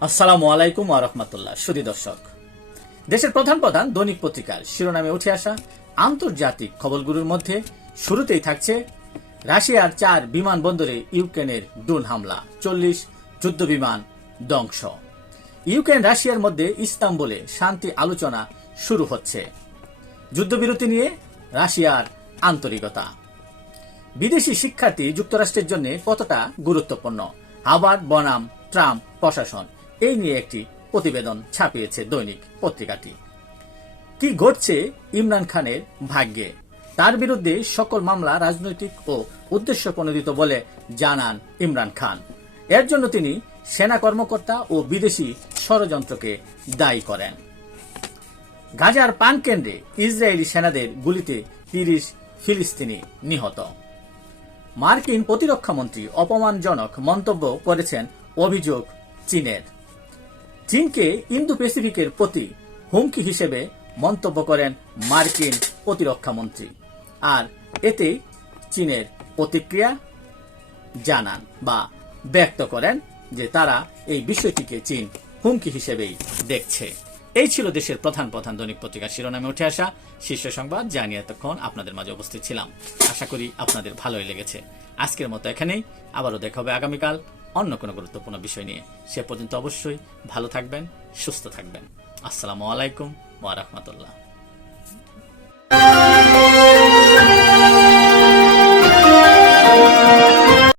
আসসালামু আলাইকুম ওয়া রাহমাতুল্লাহ। সুধী দর্শক, দেশের প্রধান প্রধান দৈনিক পত্রিকার শিরোনামে উঠে আসা আন্তর্জাতিক খবরগুলোর মধ্যে শুরুতেই থাকছে রাশিয়ার 4 বিমানবন্দরে ইউক্রেনের ড্রোন হামলা, 40 যুদ্ধ বিমান ধ্বংস। ইউক্রেন রাশিয়ার মধ্যে ইস্তাম্বুলে শান্তি আলোচনা শুরু হচ্ছে। যুদ্ধবিরতি নিয়ে রাশিয়ার আন্তরিকতা। বিদেশি শিক্ষার্থী যুক্তরাষ্ট্রের জন্য কতটা গুরুত্বপূর্ণ, হার্ভার্ড বনাম ট্রাম্প প্রশাসন, এই নিয়ে একটি প্রতিবেদন ছাপিয়েছে দৈনিক পত্রিকাটি। কি ঘটছে ইমরান খানের ভাগ্যে? তার বিরুদ্ধে সকল মামলা রাজনৈতিক ও উদ্দেশ্য প্রণোদিত বলে জানান ইমরান খান। এর জন্য তিনি সেনা কর্মকর্তা ও বিদেশি ষড়যন্ত্রকে দায়ী করেন। গাজার পানকেন্দ্রে ইসরায়েলি সেনাদের গুলিতে 30 ফিলিস্তিনি নিহত। মার্কিন প্রতিরক্ষামন্ত্রী অপমানজনক মন্তব্য করেছেন, অভিযোগ চীনের। চীনকে ইন্দো প্যাসিফিকের প্রতি হুমকি হিসেবে মন্তব্য করেন মার্কিন প্রতিরক্ষামন্ত্রী, আর এতে চীনের প্রতিক্রিয়া জানান বা ব্যক্ত করেন যে তারা এই বিষয়টিকে চীন হুমকি হিসেবেই দেখছে। এই ছিল দেশের প্রধান প্রধান দৈনিক পত্রিকার শিরোনামে উঠে আসা শীর্ষ সংবাদ, যা নিয়ে এতক্ষণ আপনাদের মাঝে উপস্থিত ছিলাম। আশা করি আপনাদের ভালোই লেগেছে। আজকের মতো এখানেই, আবারও দেখা হবে আগামীকাল অন্য কোনো গুরুত্বপূর্ণ বিষয় নিয়ে। সে পর্যন্ত অবশ্যই ভালো থাকবেন, সুস্থ থাকবেন। আসসালামু আলাইকুম ওয়া রাহমাতুল্লাহ।